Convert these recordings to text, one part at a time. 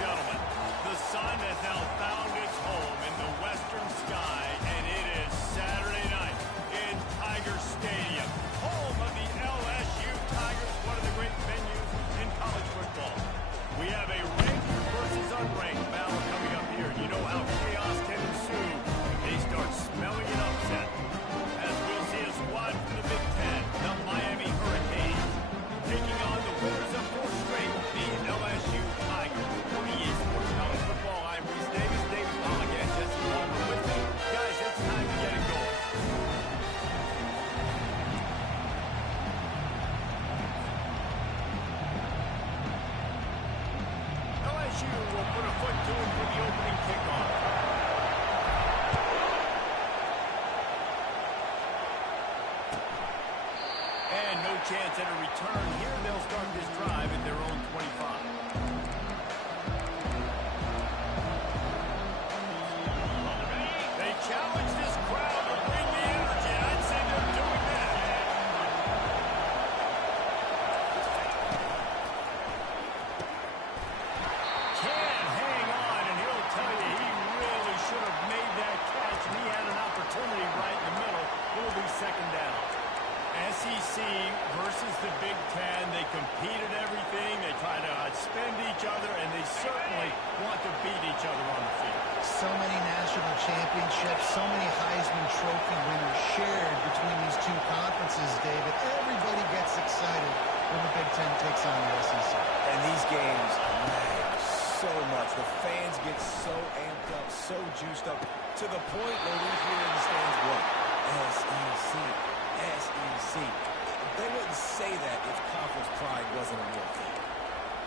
gentlemen, the sun has now found its home in the western sky, and it is Saturday night in Tiger Stadium, home of the LSU Tigers, one of the great venues in college football. We have a ranked versus unranked battle coming up here. You know how chaos can ensue when they start smelling an upset. As we'll see a squad from the Big Ten, the Miami Hurricanes, taking on the winners of 4 straight, the LSU Tigers. For EA Sports College Football, I'm Reese Davis, David Paul again, Jesse Palmer with me. Guys, it's time to get it going. LSU will put a foot to him for the opening kickoff. And no chance at a return here. They'll start this drive at their own 25. They challenge this crowd to bring the energy. I'd say they're doing that. Can hang on, and he'll tell you he really should have made that catch, and he had an opportunity right in the middle. It'll be second down. SEC versus the Big Ten. They compete at everything. They try to outspend each other, and they certainly want to beat each other on the field. So many national championships, so many Heisman Trophy winners shared between these two conferences, David. Everybody gets excited when the Big Ten takes on the SEC. And these games matter so much. The fans get so amped up, so juiced up, to the point where we hear in the stands, what? SEC. SEC. They wouldn't say that if conference pride wasn't a real thing.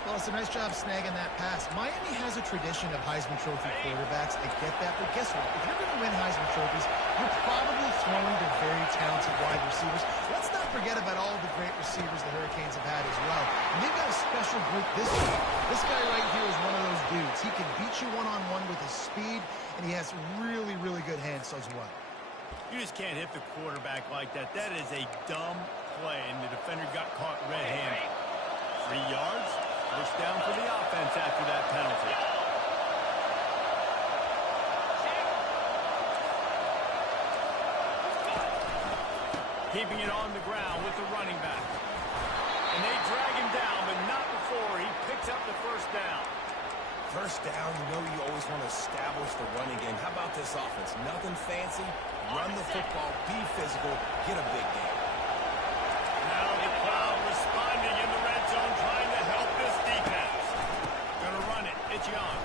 Well, it's a nice job snagging that pass. Miami has a tradition of Heisman Trophy quarterbacks. I get that, but guess what? If you're going to win Heisman Trophies, you're probably throwing to very talented wide receivers. Let's not forget about all the great receivers the Hurricanes have had as well. And they've got a special group this year. This guy right here is one of those dudes. He can beat you one-on-one with his speed, and he has really, really good hands as well. You just can't hit the quarterback like that. That is a dumb play, and the defender got caught red-handed. 3 yards, first down for the offense after that penalty. Keeping it on the ground with the running back. And they drag him down, but not before he picks up the first down. First down, you know you always want to establish the running game. How about this offense? Nothing fancy. Run the football, be physical, get a big game. Now the crowd responding in the red zone, trying to help this defense. Gonna run it. It's Young.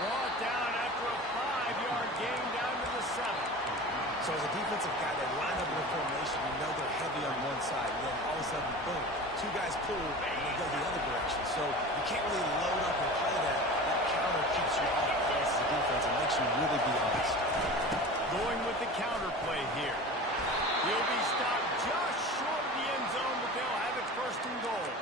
Brought down after a 5-yard gain down to the 7. So as a defensive guy, they line up in a formation. You know they're heavy on one side. And then all of a sudden, boom, 2 guys pull, and they go the other direction. So you can't really load up and play that. That counter keeps you off balance as a defense and makes you really be honest. Going with the counter play here. He'll be stopped just short of the end zone, but they'll have it first and goal.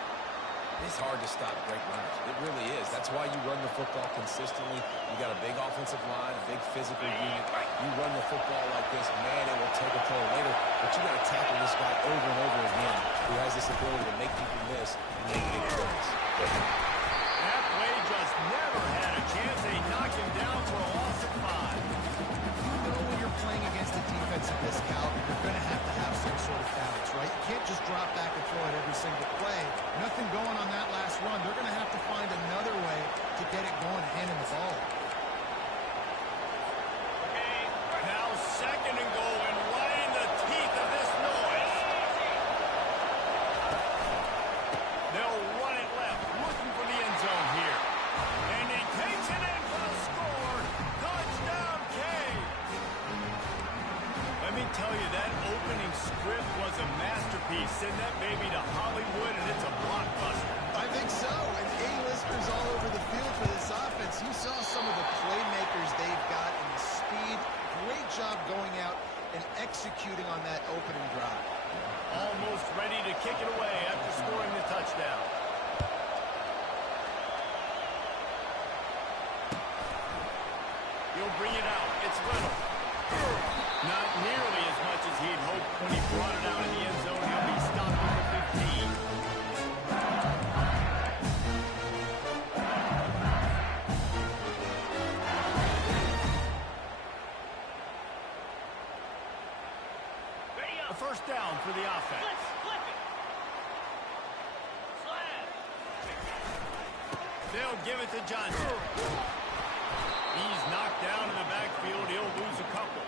It's hard to stop great runners. It really is. That's why you run the football consistently. You got a big offensive line, a big physical unit. You run the football like this, man, it will take a toll later. But you got to tackle this guy over and over again who has this ability to make people miss and make big plays. That play just never had a chance. They knock him down for a loss of 5. When you're playing against a defense of this caliber, you're going to have some sort of balance, right? You can't just drop back and throw it every single play. Nothing going on that last run. They're going to have to find another way to get it going, handing the ball. Now second and goal, and right in the teeth of this noise. They'll run it left, looking for the end zone here. And he takes it in for the score. Touchdown, Kane. Let me tell you, that opening script was a masterpiece. Send that baby to Hollywood, and it's a blockbuster. I think so, and A-listers all over the field for this offense. You saw some of the playmakers they've got and the speed. Great job going out and executing on that opening drive. Almost ready to kick it away after scoring the touchdown. He'll bring it out. It's Little. Not nearly as much as he'd hoped when he brought it out in the end zone. He'll be stopped at the 15. They'll give it to Johnson. He's knocked down in the backfield. He'll lose a couple.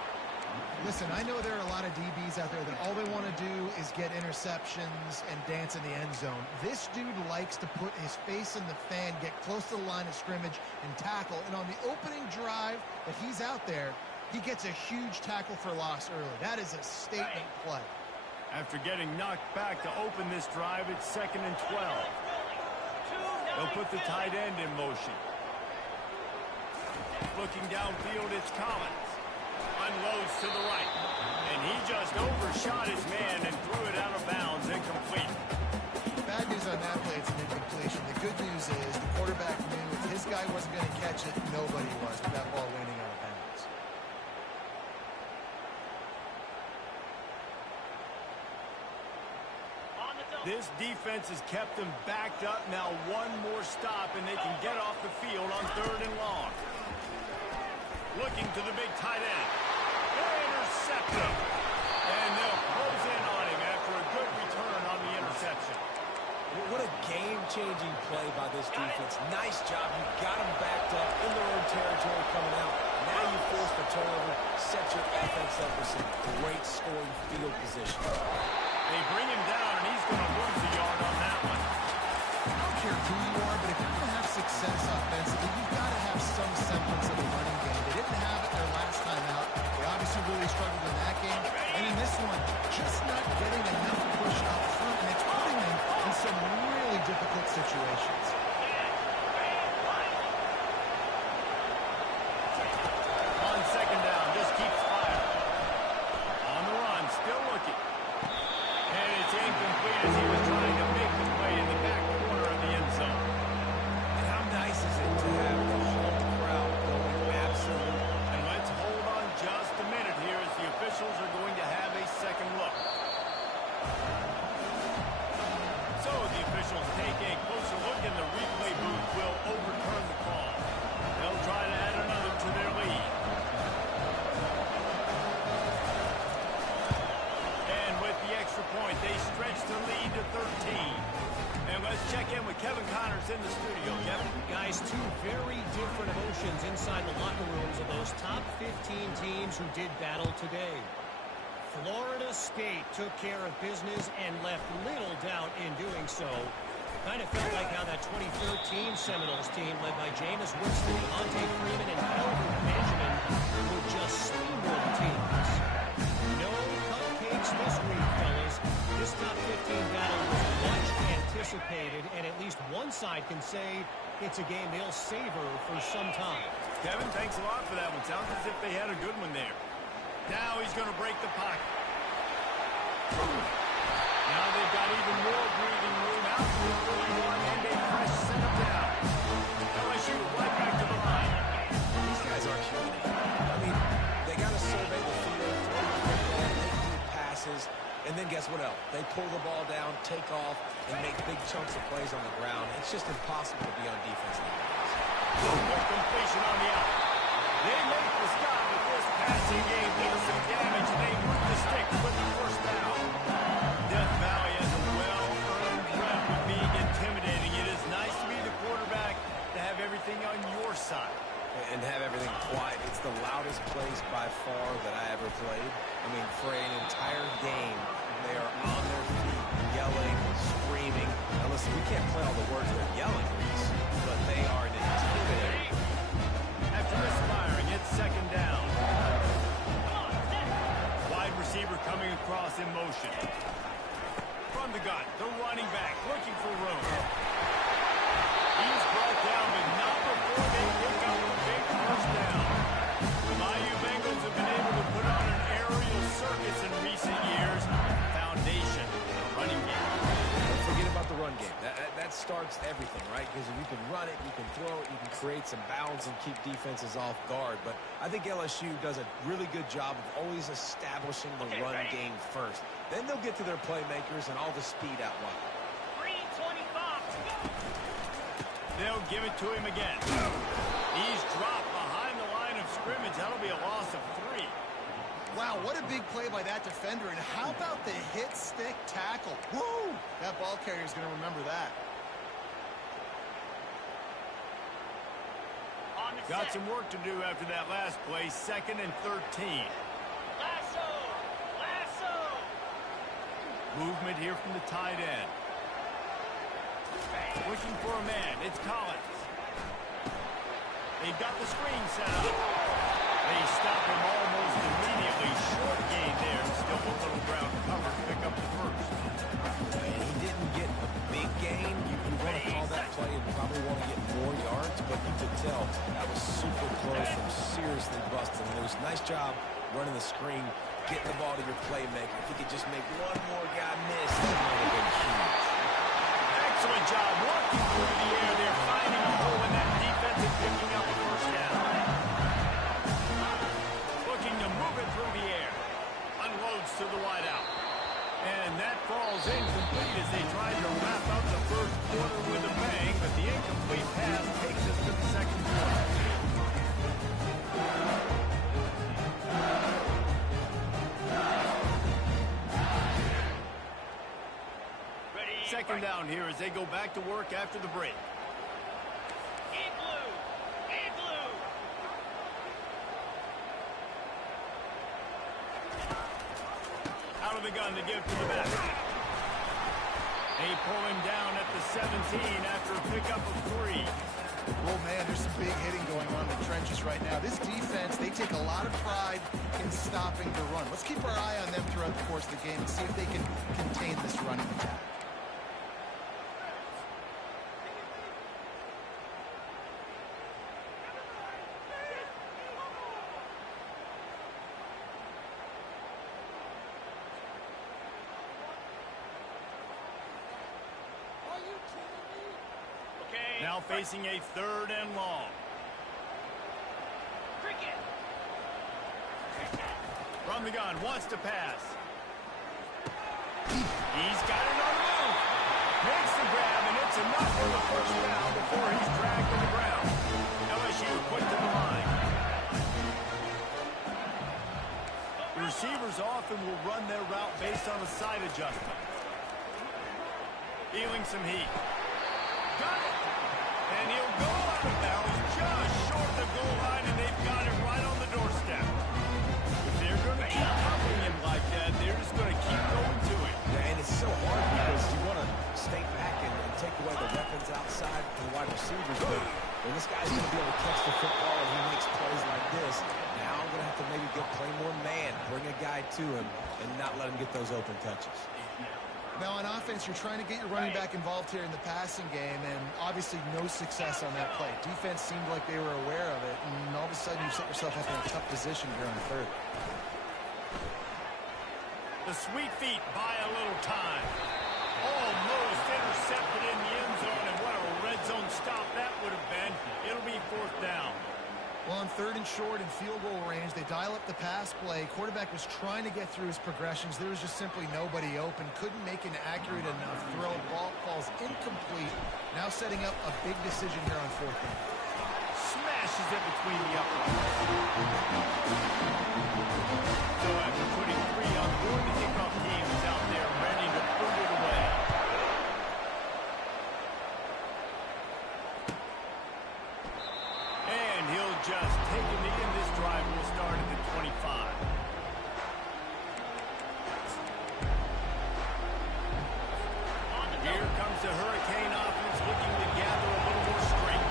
Listen, I know there are a lot of DBs out there that all they want to do is get interceptions and dance in the end zone. This dude likes to put his face in the fan, get close to the line of scrimmage, and tackle. And on the opening drive that he's out there, he gets a huge tackle for loss early. That is a statement play. After getting knocked back to open this drive, it's 2nd and 12. They'll put the tight end in motion. Looking downfield, it's Collins. Unloads to the right. And he just overshot his man and threw it out of bounds, incomplete. Bad news on that play, it's an incompletion. The good news is the quarterback knew if his guy wasn't going to catch it, nobody was with that ball landing out of bounds. This defense has kept them backed up. Now one more stop, and they can get off the field on 3rd and long. Looking to the big tight end. They intercept him. And they'll close in on him after a good return on the interception. What a game-changing play by this defense. Nice job. You got them backed up in their own territory coming out. Now you force the turnover, set your offense up with some great scoring field position. They bring him down, and he's going to lose a yard on that one. I don't care who you are, but if you're going to have success offensively, you've got to have some semblance of a running game. They didn't have it their last time out. They obviously really struggled in that game. And in this one, just not getting enough push up front, and it's putting them in some really difficult situations. On 2nd down, just keeps firing. On the run, still looking. And it's incomplete as he was trying to make the play in the back corner of the end zone. And how nice is it to have the home crowd going absolutely? And let's hold on just a minute here as the officials are going to have a second look. So the officials take a closer look, and the replay booth will overturn the call. They'll try to add another to their lead. And with the extra point, they stretch the lead to 13. And let's check in with Kevin Connors in the studio. Kevin? Guys, two very different emotions inside the locker rooms of those top 15 teams who did battle today. Florida State took care of business and left little doubt in doing so. Kind of felt like how that 2013 Seminoles team led by Jameis Winston, Devontae Freeman, and Kelvin Benjamin would just steamroll teams. No cupcakes this week, fellas. This top 15 battle was much anticipated, and at least one side can say it's a game they'll savor for some time. Kevin, thanks a lot for that one. Sounds as if they had a good one there. Now he's going to break the pocket. Now they've got even more breathing room out to the 41 and a fresh setup down. LSU right back to the line. These guys aren't human. I mean, they got to survey the field, throw the football, make deep passes, and then guess what else? They pull the ball down, take off, and make big chunks of plays on the ground. It's just impossible to be on defense nowadays. Good completion on the out. They make the stop with this passing game. Doing some damage, and they move the sticks with the first down. Death Valley has a well-earned rep of being intimidating. It is nice to be the quarterback, to have everything on your side. And have everything quiet. It's the loudest place by far that I ever played. I mean, for an entire game, they are on their feet, yelling, screaming. Now listen, we can't play all the words they're yelling at us, but they are an intimidating. After misfiring, it's 2nd down. Wide receiver coming across in motion. From the gun, the running back looking for room. He's brought down, but not before they pick up a big first down. The Bayou Bengals have been able to put on an aerial circus in recent years. Foundation, running game. Don't forget about the run game. That starts everything, right? Because if you can run it, you can throw it, you can create some bounds and keep defenses off guard. But I think LSU does a really good job of always establishing the run game first. Then they'll get to their playmakers and all the speed out wide. They'll give it to him again. He's dropped behind the line of scrimmage. That'll be a loss of 3. Wow, what a big play by that defender. And how about the hit stick tackle? Woo! That ball carrier's going to remember that. Got some work to do after that last play, 2nd and 13. Lasso! Lasso! Movement here from the tight end. Pushing for a man. It's Collins. They've got the screen set up. They stop him almost immediately. Short gain there. Still a little ground cover to pick up the first. And he didn't get a big gain. You want to call that play and probably want to get more yards, but you could tell that was super close from seriously busting loose. Nice job running the screen, getting the ball to your playmaker. If he could just make one more guy miss, that might have been huge. Excellent job working through the air. They're finding a hole in that defense and picking up the first down. Looking to move it through the air. Unloads to the wideout. And that falls incomplete as they tried to wrap up the first quarter with a bang, but the incomplete pass takes us to the second quarter. Second down here as they go back to work after the break. Igloo! Igloo! Out of the gun to give to the back. They pull him down at the 17 after a pickup of 3. Oh, man, there's some big hitting going on in the trenches right now. This defense, they take a lot of pride in stopping the run. Let's keep our eye on them throughout the course of the game and see if they can contain this running attack. Now facing a 3rd and long. Cricket! From the gun, wants to pass. He's got it on the move. Makes the grab, and it's enough for the first down before he's dragged to the ground. LSU quick to the line. The receivers often will run their route based on a side adjustment. Feeling some heat. Got it! And he'll go out of bounds just short of the goal line, and they've got it right on the doorstep. If they're going to keep covering him like that, they're just going to keep going to it. Yeah, and it's so hard because you want to stay back and take away the weapons outside for the wide receivers. But when this guy's going to be able to catch the football and he makes plays like this, now I'm going to have to maybe play more man, bring a guy to him, and not let him get those open touches. Now, on offense, you're trying to get your running back involved here in the passing game, and obviously no success on that play. Defense seemed like they were aware of it, and all of a sudden you set yourself up in a tough position here on the 3rd. The sweet feet buy a little time. Almost intercepted in the end zone, and what a red zone stop that would have been. It'll be 4th down. Well, on 3rd and short and field goal range, they dial up the pass play. Quarterback was trying to get through his progressions. There was just simply nobody open. Couldn't make an accurate enough throw. Ball falls incomplete. Now setting up a big decision here on 4th down. Smashes it between the uprights. So after putting 3 on board, the kickoff team is out there ready to put it away. And he'll just take him in. This drive will start at the 25. Here comes the Hurricane offense looking to gather a little more strength.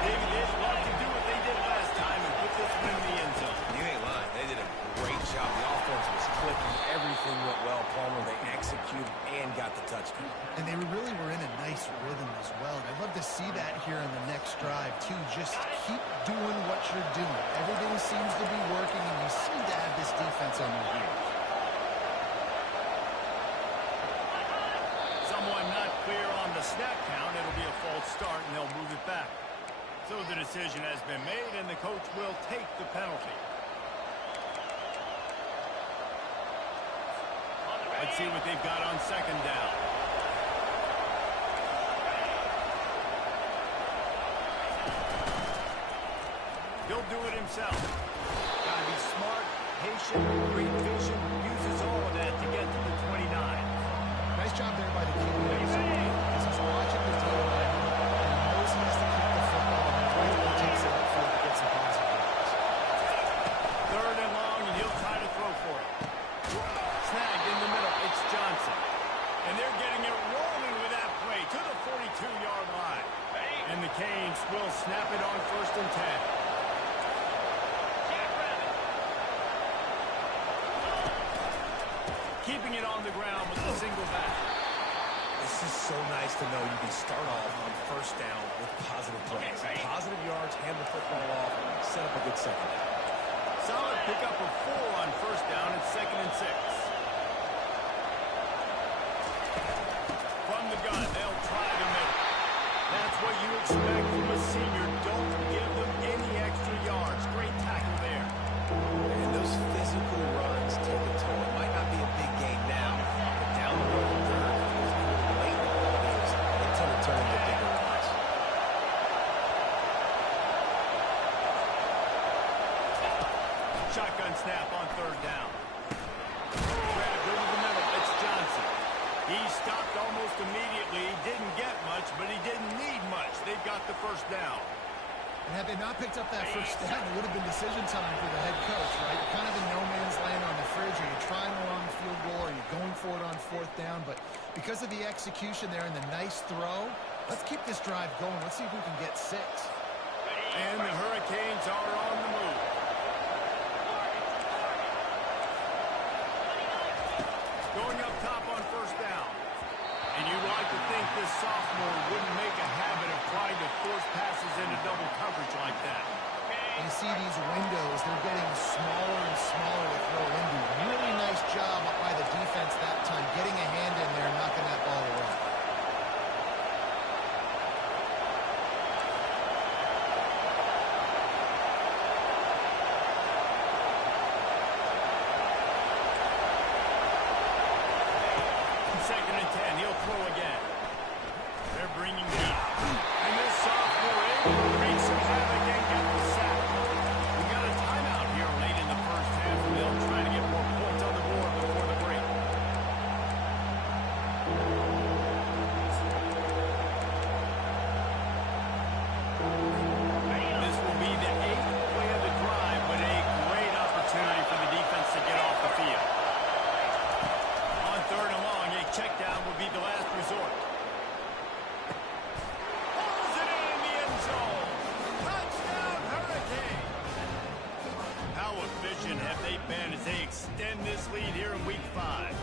Maybe they'd love to do what they did last time and put this one in the end zone. You ain't lying. They did a great job. The offense was clicking. Everything went well. Palmer, they executed and got the touchdown. And they really were in a nice rhythm as well. And I'd love to see that here in the next drive, too. Just keep doing what you're doing. Everything seems to be working, and you seem to have this defense on their heels. Someone not clear on the snap count. It'll be a false start, and they'll move it back. So the decision has been made, and the coach will take the penalty. Let's see what they've got on 2nd down. He'll do it himself. Gotta be smart, patient, great vision, uses all of that to get to the 29. Nice job there by the team. As he's watching the tail line, and he knows he has to keep the football, and he takes it up for the Hurricanes will snap it on 1st and 10. Keeping it on the ground with a single back. This is so nice to know you can start off on 1st down with positive plays. Positive yards, hand the football off, set up a good second down. Solid pickup of 4 on 1st down and 2nd and 6. From the gun, they'll try the middle. That's what you expect from a senior. Don't give them any extra yards. Great tackle there. And those physical runs take a toll. It might not be a big game now, but down the road, third, fourth quarter, late in the ball games, they tend to turn into bigger runs. Shotgun snap on 3rd down. Grabbed over the middle. It's Johnson. He stopped almost immediately. He didn't get much, but he didn't need much. They've got the 1st down. And had they not picked up that 1st down, it would have been decision time for the head coach, right? You're kind of in no man's land on the fridge. Are you trying a long field goal? Are you going for it on 4th down? But because of the execution there and the nice throw, let's keep this drive going. Let's see if we can get 6. And the Hurricanes are on the move. Going up top on 1st down. And you'd like to think this sophomore wouldn't make a habit of trying to force passes into double coverage like that. You see these windows, they're getting smaller and smaller to throw into. Really nice job up by the defense that time, getting a hand in there and knocking that ball away. Second and 10, he'll throw again. They're bringing heat. And this sophomore able to wreak some havoc and get the sack. We got a timeout here late in the 1st half, and they'll try to get more points on the board before the break. This will be the 8th play of the drive, but a great opportunity for the defense to get off the field. On 3rd and long, a check down would be the last resort. Pulls it in the end zone. Touchdown, Hurricane. How efficient have they been as they extend this lead here in Week 5?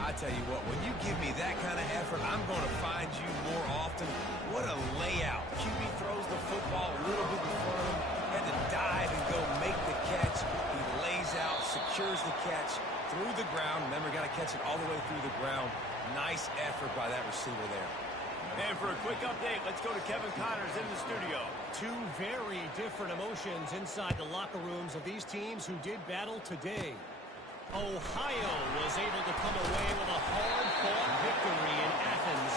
I tell you what, when you give me that kind of effort, I'm going to find you more often. What a layout. QB throws the football a little bit in front of him, had to dive and go make the catch. He lays out, secures the catch through the ground. Remember, got to catch it all the way through the ground. Nice effort by that receiver there. And for a quick update, let's go to Kevin Connors in the studio. 2 very different emotions inside the locker rooms of these teams who did battle today. Ohio was able to come away with a hard-fought victory in Athens.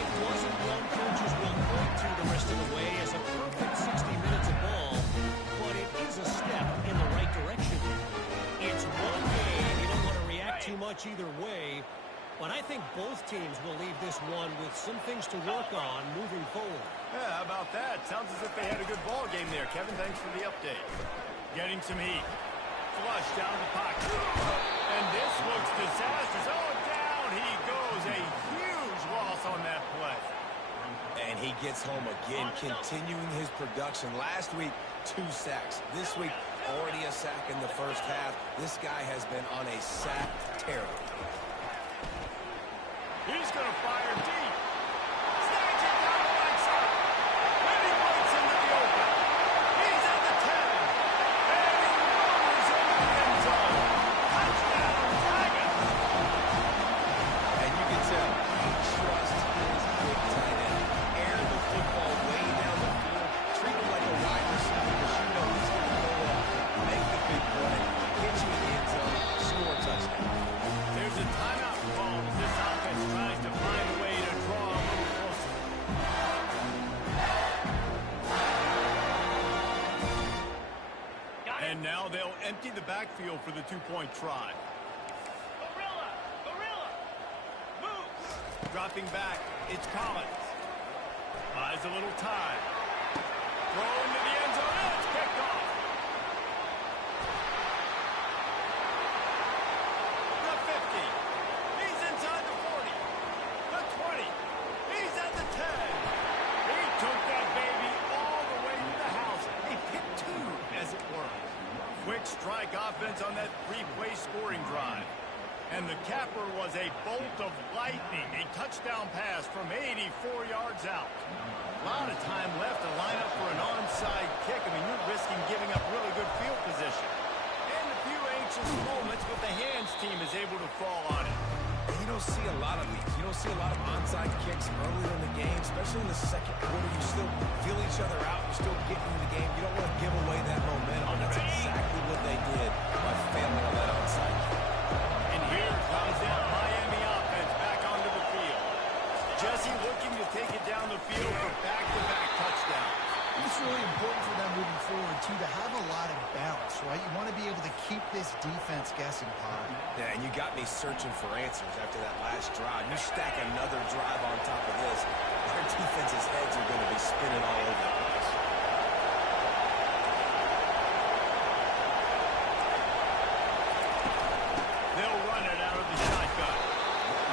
It wasn't one coaches will point to the rest of the way as a perfect 60 minutes of ball, but it is a step in the right direction. It's one game. You don't want to react too much either way, but I think both teams will leave this one with some things to work on moving forward. Yeah, how about that? Sounds as if they had a good ball game there. Kevin, thanks for the update. Getting some heat. Flush down the pocket. And this looks disastrous. Oh, down he goes. A huge loss on that play. And he gets home again, continuing his production. Last week, 2 sacks. This week, already a sack in the 1st half. This guy has been on a sack tear. He's going to fire deep. Snags it down the right side. And he breaks into the open. He's at the 10. And he roars into the end zone. Touchdown, Tigers. And you can tell he trusts his big tight end. Air the football way down the field. Treat him like a wide receiver because you know he's going to go up, make the big play, hit you in the end zone, score a touchdown. There's a timeout call as this offense tries to find a way to draw a little closer. And now they'll empty the backfield for the 2-point try. Gorilla! Gorilla! Move! Dropping back, it's Collins. Buys a little time. Throw into the end zone, and it's picked off. The 50. He's inside the 40. The 20. He's at the 10. He took the offense on that three-play scoring drive. And the capper was a bolt of lightning, a touchdown pass from 84 yards out. A lot of time left to line up for an onside kick. I mean, you're risking giving up really good field position. And a few anxious moments, but the hands team is able to fall on it. You don't see a lot of these. You don't see a lot of onside kicks earlier in the game, especially in the second quarter. You still feel each other out. You're still getting in the game. You don't want to give away that momentum. That's exactly what they did by failing on that onside kick. And here comes that Miami offense back onto the field. Jesse looking to take it down the field for back-to-back touchdowns. It's really important for them moving forward, too, to have a lot of balance, right? You want to be able to keep this defense guessing, Pod. Yeah, and you got me searching for answers after that last drive. You stack another drive on top of this, their defense's heads are going to be spinning all over the place. They'll run it out of the shotgun.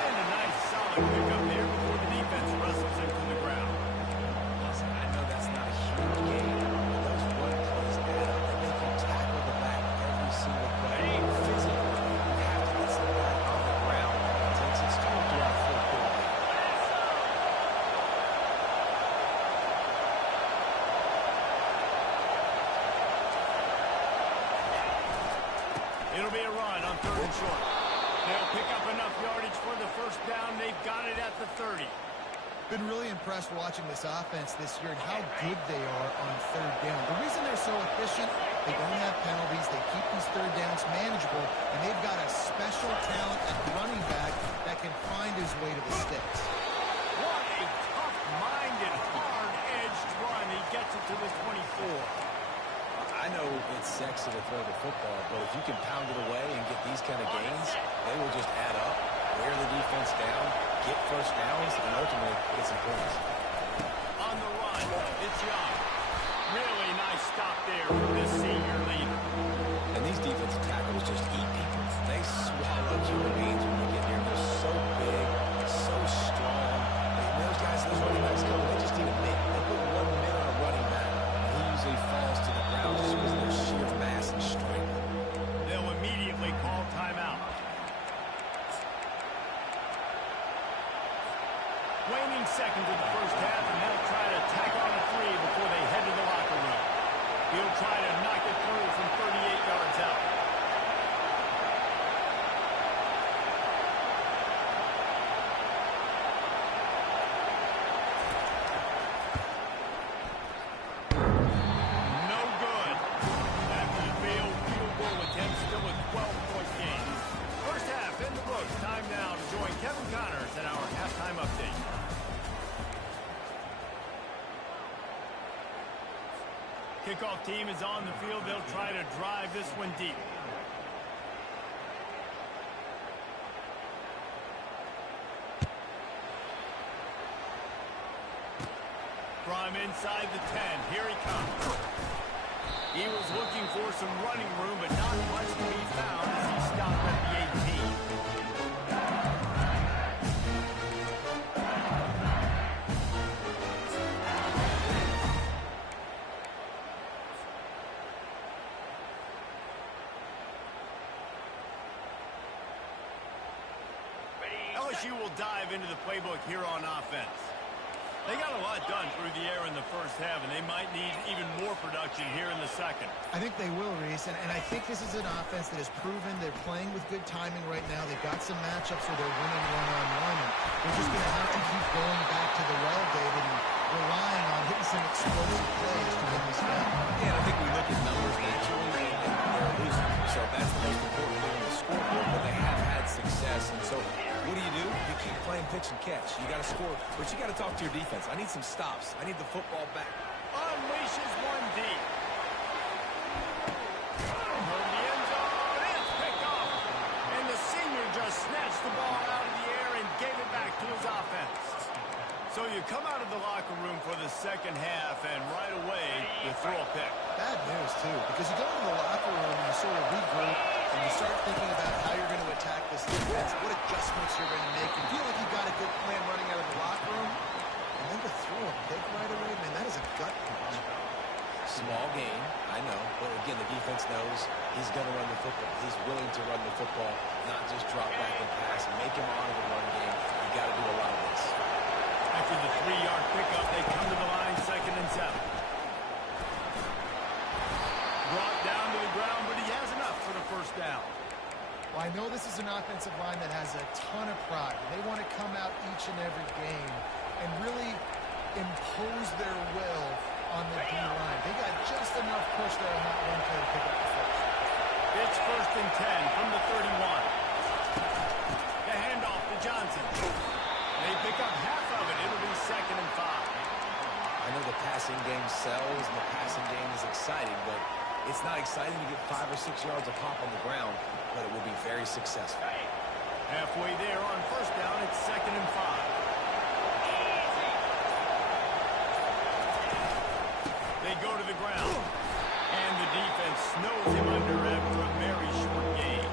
And a nice solid pickup there before the defense wrestles him to the ground. Listen, I know that's not a huge game, but those run plays add up. They make you tackle the back every single play. Physically, you have to get some back on the ground. It takes its toll throughout the full quarter. It'll be a run on 3rd and short. They'll pick up enough yardage for the first down. They've got it at the 30. Been really impressed watching this offense this year and how good they are on 3rd down. The reason they're so efficient, they don't have penalties. They keep these 3rd downs manageable, and they've got a special talent at running back that can find his way to the sticks. What a tough-minded, hard-edged run. He gets it to the 24. I know it's sexy to throw the football, but if you can pound it away and get these kind of gains, they will just add up, wear the defense down, get first downs, and ultimately get some points. On the run, it's Young. Really nice stop there from this senior leader. And these defensive tackles just eat people. They swallow human beings when they get here. They're so big, so strong. And those guys, those running backs come, they just need a mitt. They put 1 minute on a running back, and he usually falls to the ground just because of their sheer mass and strength. They'll immediately call timeout. Waning seconds in the first half, and they'll try to tack on a 3 before they head to the locker room. He'll try to knock it through from 38 yards out. No good. After the failed field goal attempt, still a 12-point game. First half in the books. Time now to join Kevin Connors in our halftime update. Kickoff team is on the field. They'll try to drive this one deep. From inside the 10, here he comes. He was looking for some running room, but not much to be found as he stopped at the 18. LSU will dive into the playbook here on offense. They got a lot done through the air in the first half, and they might need even more production here in the second. I think they will, Reese, and I think this is an offense that has proven they're playing with good timing right now. They've got some matchups where they're winning one-on-one, and they're just going to have to keep going back to the well, David, and relying on hitting some explosive plays to win this game. Yeah, and I think we look at numbers naturally, and they're losing. So that's the most important thing on the scoreboard, but they have had success. And so what do? You keep playing pitch and catch. You got to score, but you got to talk to your defense. I need some stops. I need the football back. Unleashes one deep. From the end zone, it's picked off. And the senior just snatched the ball out of the air and gave it back to his offense. So you come out of the locker room for the second half, and right away, you throw a pick. Bad news, too, because you go into the locker room and you sort of regroup and you start thinking about how you're going to attack this defense, what adjustments you're going to make. You feel like you've got a good plan running out of the locker room, and then to throw a pick right away, man, that is a gut punch. Small game, I know, but again, the defense defense knows he's going to run the football. He's willing to run the football, not just drop back and pass, make him honor the run game. You got to do a lot of this. After the 3-yard pickup, they come to the line, 2nd and 7. Brought down to the ground, but he has enough for the first down. Well, I know this is an offensive line that has a ton of pride. They want to come out each and every game and really impose their will on the D-line. They got just enough push there on that one play to pick up the first. It's 1st and 10 from the 31. The handoff to Johnson. They pick up half of it. It'll be 2nd and 5. I know the passing game sells and the passing game is exciting, but it's not exciting to get 5 or 6 yards a pop on the ground, but it will be very successful. Halfway there on 1st down, it's 2nd and 5. They go to the ground, and the defense snows him under after a very short gain.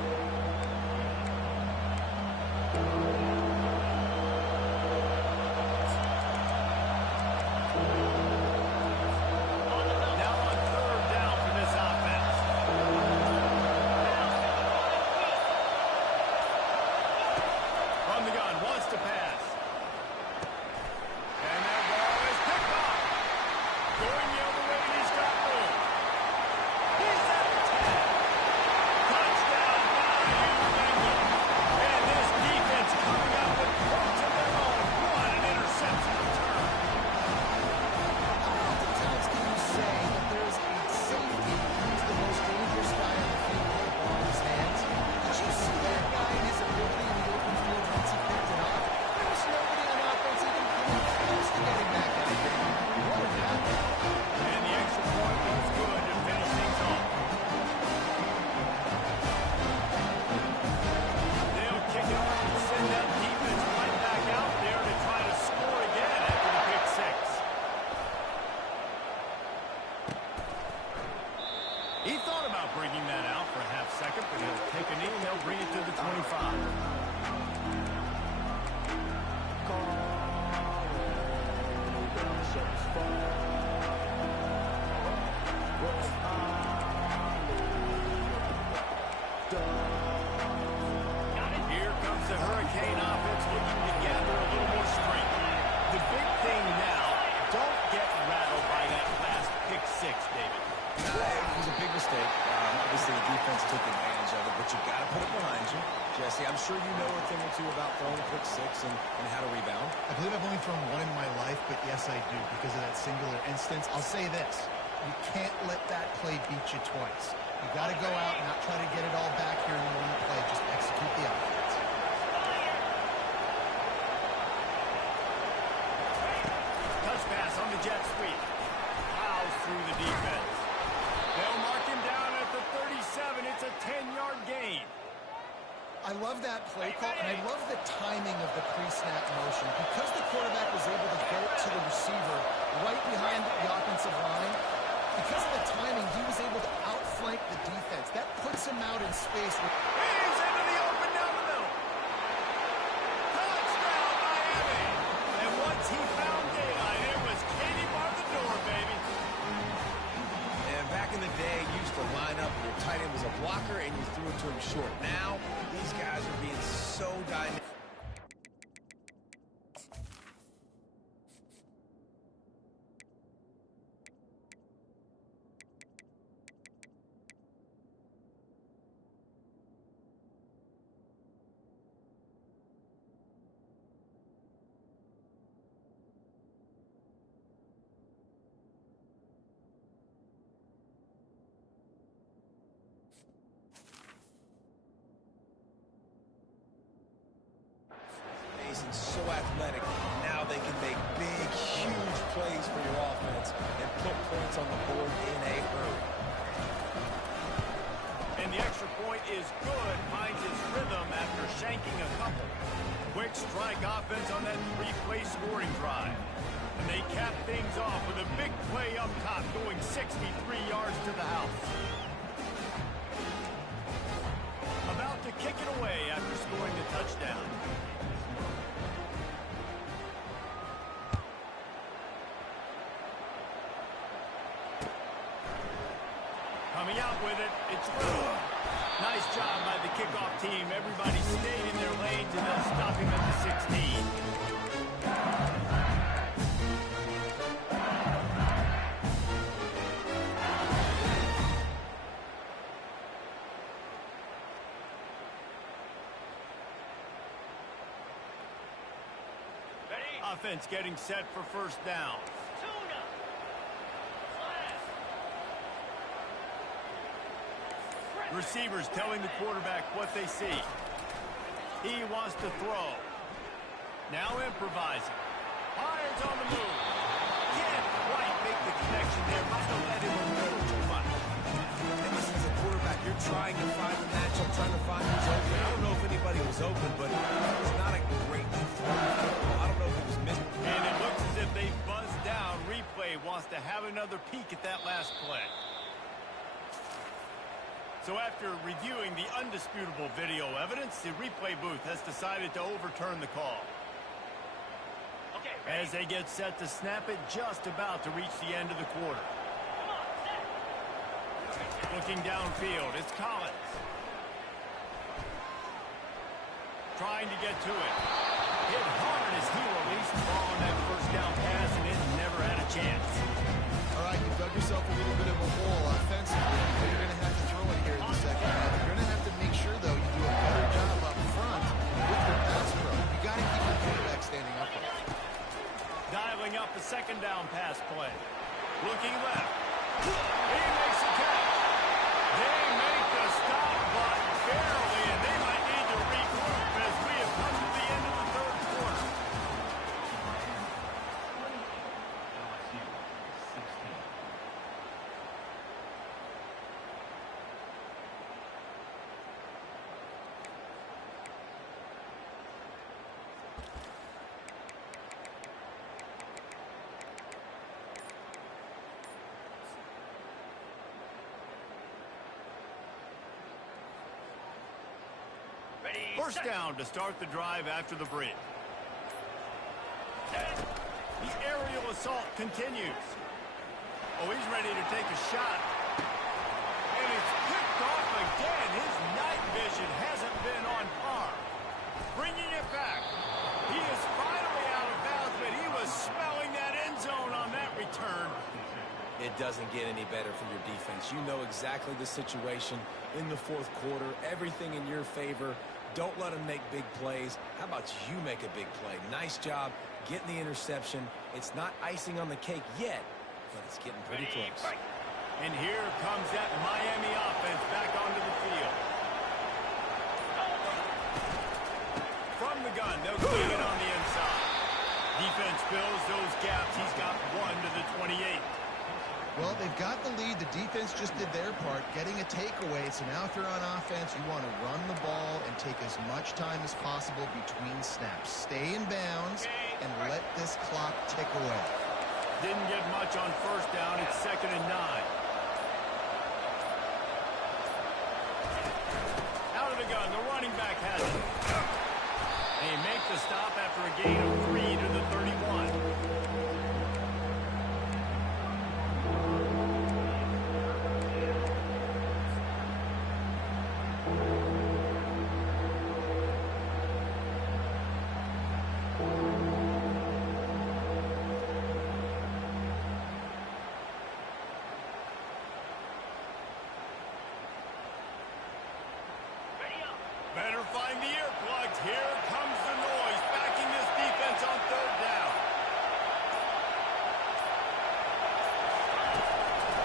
Now on 3rd down for this offense. From the gun, wants to pass. And that ball is picked off. Going the other way, and he's got room. He's at the 10. Touchdown, Bayou Bengal. And this defense coming out with points of their own. What an interception return. How oftentimes can you say that there's a safety who's the most dangerous guy on the field with the ball in his hands? Did you see that guy and his ability in the open field once he picked it off? There was nobody on offense even coming close to getting back out there. What had happened? And the extra point was good to finish things off. They'll kick it off and send that defense right back out there to try to score again after the pick 6. He thought about bringing that out for a half second, but he'll take a knee and they'll bring it to the 25. Here comes the Hurricane offense looking to gather a little more strength. The big thing now, don't get rattled by that last pick 6, David. It was a big mistake. Obviously, the defense took advantage of it, but you got to put it behind you. Jesse, I'm sure you know a thing or two about throwing a pick 6 and how to rebound. I believe I've only thrown one in my life, but yes, I do because of that singular instance. I'll say this. You can't let that play beat you twice. You got to go out and not try to get it all back here in one play. Just execute the offense. Touch pass on the jet sweep. Plows through the defense. They'll mark him down at the 37. It's a 10-yard gain. I love that play call, and I love the timing of the pre-snap motion. Because the quarterback was able to go to the receiver right behind the offensive line, because of the timing, he was able to outflank the defense. That puts him out in space. He's into the open down the middle. Touchdown, Miami. And once he found daylight, it was Katie bar the door, baby. And back in the day, you used to line up and your tight end was a blocker and you threw it to him short. Now, these guys are being so dynamic. And so athletic. Now they can make big, huge plays for your offense and put points on the board in a hurry. And the extra point is good. Finds its rhythm after shanking a couple. Quick strike offense on that 3-play scoring drive. And they cap things off with a big play up top, going 63 yards to the house. About to kick it away after scoring the touchdown. Coming out with it, it's Little. Nice job by the kickoff team. Everybody stayed in their lanes, and they'll stop him at the 16. Ready? Offense getting set for first down. Tuna. Flat. Receivers telling the quarterback what they see. He wants to throw. Now improvising. Fires on the move. Can't quite make the connection there. Must have let him a little too much. And this is a quarterback. You're trying to find the matchup, trying to find who's open. I don't know if anybody was open, but it's not a great throw. I don't know if it was missed. And it looks as if they buzzed down. Replay wants to have another peek at that last play. So after reviewing the undisputable video evidence, the replay booth has decided to overturn the call. Okay, As they get set to snap it, just about to reach the end of the quarter. come on, set. Looking downfield, it's Collins. Trying to get to it. Hit hard as he released the ball on that first down pass, and it never had a chance. All right, you dug yourself a little bit of a hole offensively. You're going to have to throw it here in the second half. You're going to have to make sure, though, you do a better job up front with your pass pro. You got to keep your quarterback standing upright. Dialing up the second down pass play. Looking left. He makes the catch. They make the stop, but barely, and they might need to regroup as we have come to the end of the third quarter. Ready, First set. down to start the drive after the break. The aerial assault continues. Oh, he's ready to take a shot. And it's picked off again. His night vision hasn't been on par. Bringing it back. He is finally out of bounds, but he was smelling that end zone on that return. It doesn't get any better for your defense. You know exactly the situation in the fourth quarter. Everything in your favor. Don't let them make big plays. How about you make a big play? Nice job getting the interception. It's not icing on the cake yet, but it's getting pretty Ready, close. fight. And here comes that Miami offense back onto the field. From the gun, they'll clean it on the inside. Defense fills those gaps. He's got one to the 28. Well, they've got the lead. The defense just did their part, getting a takeaway. So now if you're on offense, you want to run the ball and take as much time as possible between snaps. Stay in bounds and let this clock tick away. Didn't get much on first down. It's 2nd and 9. Out of the gun, the running back has it. They make the stop after a gain of 3 to the 31. Ready up. Better find the earplugs. Here comes the noise, backing this defense on third down.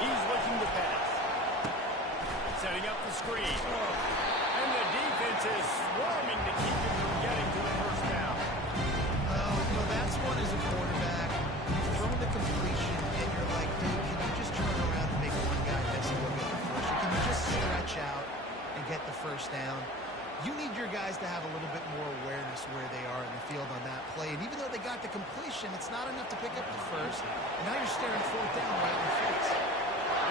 He's looking to pass. Setting up the screen. And the defense is swarming to keep him from getting to the first down. That's one as a quarterback. You've thrown the completion, and you're like, dude, can you just turn around and make one guy miss and go get the first? Or can you just stretch out and get the first down? You need your guys to have a little bit more awareness where they are in the field on that play. And even though they got the completion, it's not enough to pick up the first. And now you're staring fourth down right in the face.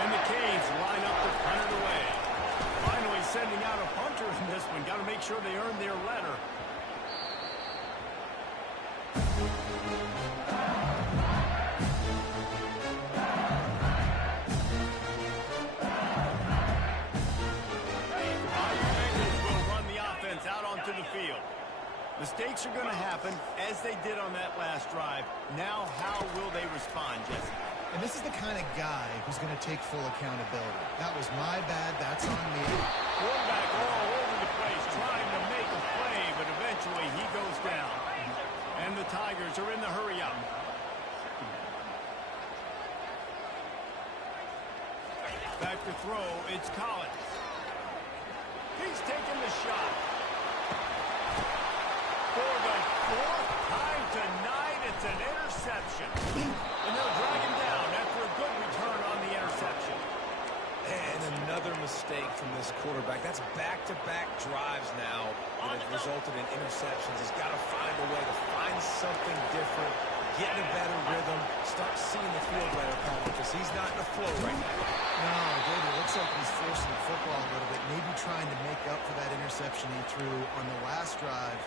And the Canes line up to punt it away. Finally sending out a punter in this one. Got to make sure they earn their letter. as they did on that last drive. Now how will they respond, Jesse? And this is the kind of guy who's going to take full accountability. That was my bad. That's on me. Quarterback all over the place trying to make a play, but eventually he goes down. And the Tigers are in the hurry-up. Back to throw, it's Collins. He's taking the shot. For the fourth time tonight, it's an interception. And they'll drag him down after a good return on the interception. And another mistake from this quarterback. That's back-to-back drives now that have resulted in interceptions. He's got to find a way to find something different, get in a better rhythm, start seeing the field better, because he's not in the flow right now. No, David, it looks like he's forcing the football a little bit, maybe trying to make up for that interception he threw on the last drive.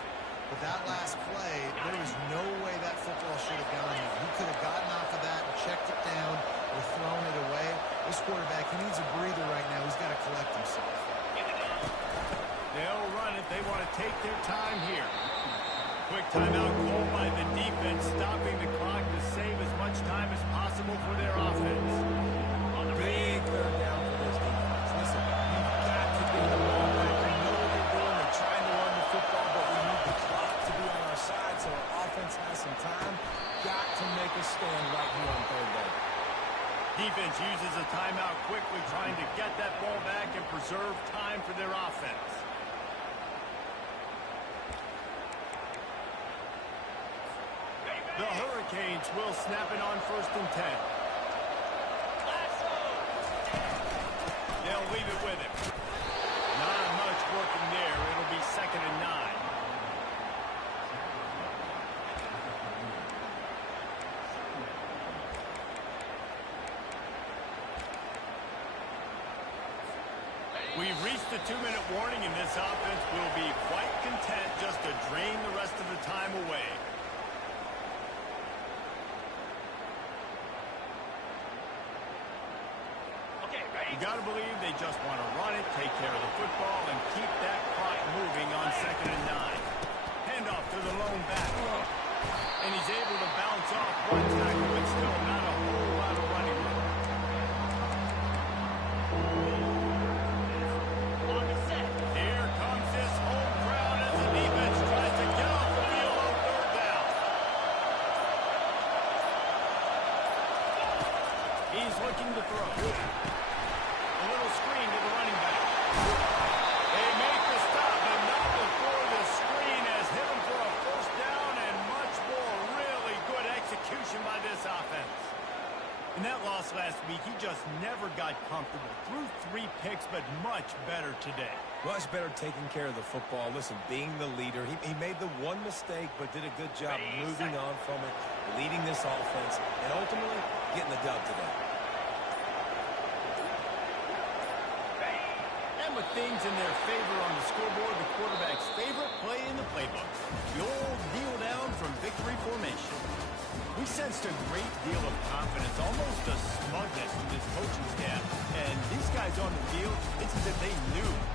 But that last play, there was no way that football should have gone there. He could have gotten off of that and checked it down or thrown it away. This quarterback, he needs a breather right now. He's got to collect himself. They'll run it. They want to take their time here. Quick timeout called by the defense, stopping the clock to save as much time as possible for their offense. Big third down for this defense. Listen, you've got to get the ball back. You know what they're doing. They're trying to run the football, but we need the clock to be on our side so our offense has some time. Got to make a stand right here on third down. Defense uses a timeout quickly, trying to get that ball back and preserve time for their offense. The Hurricanes will snap it on 1st and 10. They'll leave it with him. Not much working there. It'll be 2nd and 9. We've reached the 2-minute warning, and this offense will be quite content just to drain the rest of the time away. You got to believe they just want to run it, take care of the football, and keep that clock moving on 2nd and 9. Handoff to the lone back. And he's able to bounce off one tackle, but still not a whole lot of running room. Here comes this home crowd as the defense tries to get off the field on 3rd down. He's looking to throw. A little screen to the running back. They make the stop, but not before the screen has hit him for a 1st down and much more really good execution by this offense. In that loss last week, he just never got comfortable. Threw 3 picks, but much better today. Much better taking care of the football. Listen, being the leader, he made the one mistake, but did a good job moving on from it, leading this offense, and ultimately getting the dub today. With things in their favor on the scoreboard, the quarterback's favorite play in the playbook. The old kneel down from victory formation. We sensed a great deal of confidence, almost a smugness from this coaching staff. And these guys on the field, it's as if they knew